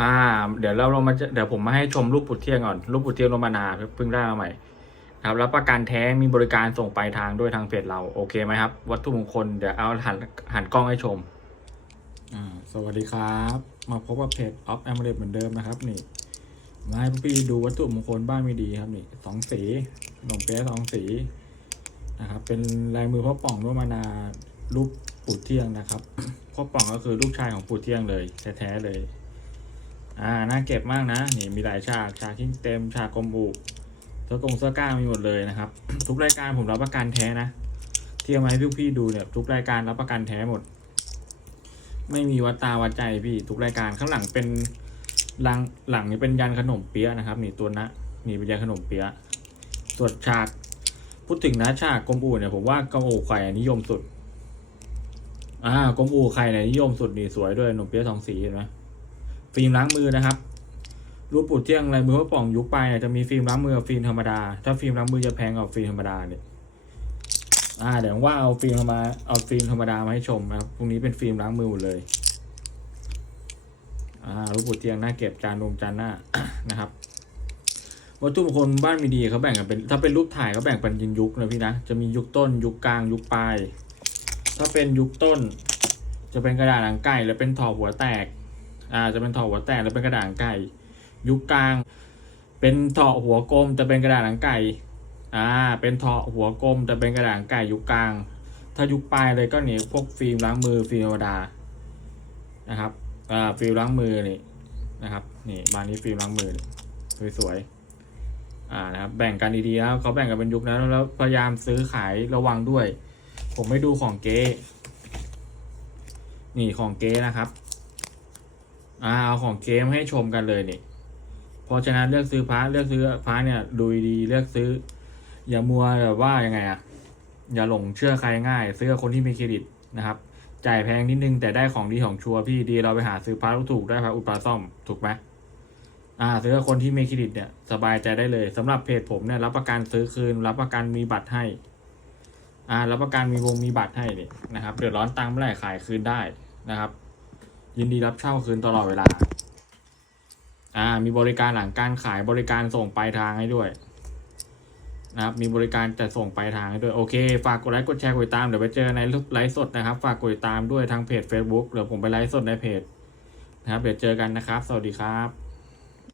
อ่า เดี๋ยวเราลงมาเดี๋ยวผมมาให้ชมรูปปุดเที่ยงก่อน รูปปุดเที่ยงโรมานาเพิ่งได้มาใหม่ครับแล้วประกันแท้มีบริการส่งปลายทางด้วยทางเพจเราโอเคไหมครับ วัตถุมงคลเดี๋ยวเอาหันหันกล้องให้ชมอ่าสวัสดีครับ มาพบกับเพจออฟแอมเเหมือนเดิมนะครับ นี่มาให้พี่ดูวัตถุมงคลบ้านมีดีครับนี่สองสีขนมเปี๊ยะสองสีนะครับ เป็นลายมือพ่อป่องโรมานารูปปุดเที่ยงนะครับพ่อป่องก็คือลูกชายของปุดเที่ยงเลยแท้ๆเลย อ่าน่าเก็บมากนะ นี่มีหลายฉากฉากที่เต็มฉากกลมบุเสื้อกงเสื้อกล้ามีหมดเลยนะครับ ทุกรายการผมรับประกันแท้นะ ที่เอามาให้พี่ๆดูเนี่ย ทุกรายการรับประกันแท้หมด ไม่มีวัดตาวัดใจพี่ ทุกรายการข้างหลังเป็นหลังหลังนี่เป็นยันขนมเปี๊ยะนะครับ นี่ตัวนะนี่เป็นยันขนมเปี๊ยะส่วนฉากพูดถึงนะฉากกลมอูเนี่ยผมว่ากลมอูไข่นิยมสุด อ่ากลมอูไข่เนี่ยนิยมสุดนี่สวยด้วยขนมเปี๊ยะสองสีเห็นไหม ฟิล์มล้างมือนะครับ รูปปูดเที่ยงลายมือพระป่องยุคปลายเนี่ยจะมีฟิล์มล้างมือกับฟิล์มธรรมดา ถ้าฟิล์มล้างมือจะแพงกว่าฟิล์มธรรมดาเนี่ยอ่าเดี๋ยวว่าเอาฟิล์มมาเอาฟิล์มธรรมดามาให้ชมนะครับพรุ่งนี้เป็นฟิล์มล้างมือหมดเลยอ่ารูปปูดเที่ยงหน้าเก็บจานรวมจานหน้านะครับวัตถุมงคลบ้านมีดีเขาแบ่งกันเป็นถ้าเป็นรูปถ่ายเขาแบ่งเป็นยุคนะพี่นะจะมียุคต้น ยุคกลางยุคปลายถ้าเป็นยุคต้น จะเป็นกระดาษหนังไก่แล้วเป็นถอหัวแตก อ่าจะเป็นถอหัวแตกแล้วเป็นกระดาษหนังไก่ ยุคกลาง เป็นถอหัวกลมแต่เป็นกระดาษหนังไก่อ่าเป็นถอหัวกลมแต่เป็นกระดาษหนังไก่ยุคกลาง ถ้ายุคปลายเลยก็เนี่ยพวกฟิล์มล้างมือฟิล์มธรรมดานะครับอ่าฟิล์มล้างมือนี่นะครับนี่บานนี้ฟิล์มล้างมือนี่สวยๆอ่านะครับแบ่งกันดีๆแล้วเขาแบ่งกันเป็นยุคนะแล้วพยายามซื้อขายระวังด้วย ผมไม่ดูของเก๊นี่ของเก๊นะครับ อ่าเอาของเกมให้ชมกันเลยนี่เพราะฉะนั้นเลือกซื้อพระเลือกซื้อพระเนี่ยดูดีเลือกซื้อ อย่ามัวแบบว่ายังไงอะอย่าหลงเชื่อใครง่าย ซื้อคนที่มีเครดิตนะครับ จ่ายแพงนิดนึงแต่ได้ของดีของชัวร์พี่ดีเราไปหาซื้อพระถูกได้พระอุปาซ่อมถูกไหมอ่าซื้อคนที่มีเครดิตเนี่ยสบายใจได้เลยสำหรับเพจผมเนี่ยรับประกันซื้อคืน รับประกันมีบัตรให้ อ่ารับประกันมีวงมีบัตรให้นี่นะครับเดือดร้อนตังค์เมื่อไหร่ขายคืนได้นะครับ ยินดีรับเช่าคืนตลอดเวลา อ่า มีบริการหลังการขายบริการส่งปลายทางให้ด้วย นะครับ มีบริการจะส่งปลายทางให้ด้วย โอเค ฝากกดไลค์กดแชร์กดติดตาม เดี๋ยวไปเจอในไลฟ์สดนะครับ ฝากกดติดตามด้วยทางเพจ Facebook เดี๋ยวผมไปไลฟ์สดในเพจ นะครับ เดี๋ยวเจอกันนะครับ สวัสดีครับ